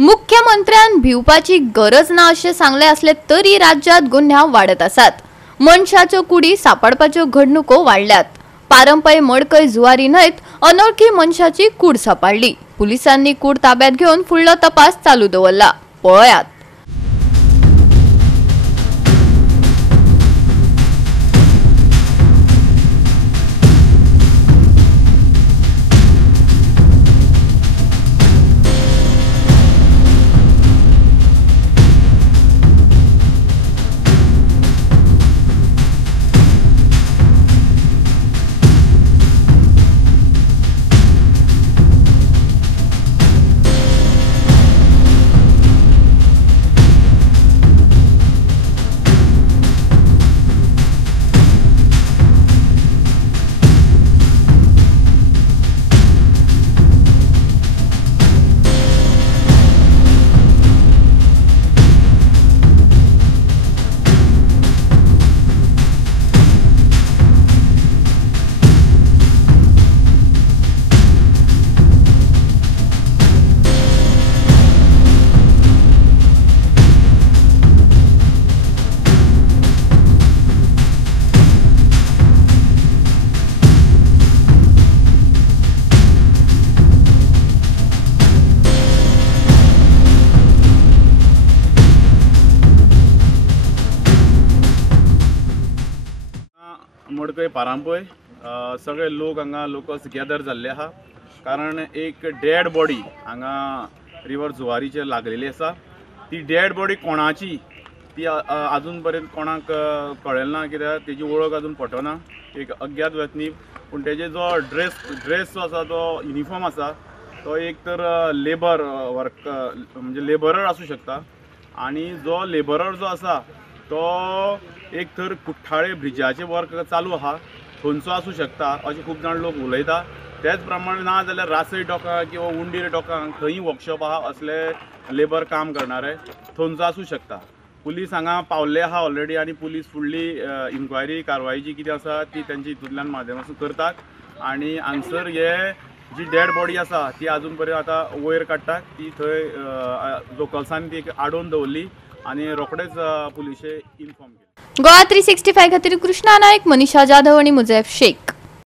मुख्यमंत्र्यान भिवपाची गरज ना असे सांगले असले तरी राज्यात गुन्हे वाढत असतात। मनशाच्यो कुडी सापडपाच्यो घडणुको वाढल्यात। पारंपय मडकय जुवारी न्हयत अनोळखी मनशाची कूड सापडली। पोलिसांनी कूड ताब्यात घेऊन फुडलो तपास चालू दवरला। पळयात। मडकय पारांपय सगळे लोक हांगा लोकल्स गॅदर जाल्ले आहा कारण एक डेड बॉडी हांगा रिवर जुवारीचेर लागलेली आसा। ती डेड बॉडी कोणाची ती अजून पर्यंत कोणाक कळेल ना, कित्याक तेजी वळख अजून पटना। एक अज्ञात व्यक्ती, पूण तेजे जो ड्रेस जो आसा तो युनिफॉर्म आसा तो एक तर लेबर वर्क म्हणजे लेबरर आसूं शकता, आणि जो लेबरर जो आसा तो एक तर कुठ्ठाळे ब्रिजाचे वर्क चालू आहा थंयचो आसूं शकता अशें खूब जाण लोक उलयता। त्याच प्रमाणे ना जाल्यार रासय डोका किंवा उंडीर डोकांक खंयी वर्कशॉप आहा असले लेबर काम करणारे थंयचो आसूं शकता। पुलीस हांगा पावल्ले आहा ऑलरेडी, आणि पुलीस फुडली इन्क्वायरी कारवाई जी कितें आसा ती तेंच्या हितूंतल्यान माध्यमांतून करतात। आणि हांगसर हे जी डेड बॉडी आसा ती अजून पर्यंत आतां वयर काडटात। ती थंय लोकल्सांनी ती आडोवन दवरली आणि रोखडेच पुलिशे इन्फॉर्म केले। गोवा 365 खातीर कृष्णा नायक, मनीषा जाधव आणि मुजैफ शेख।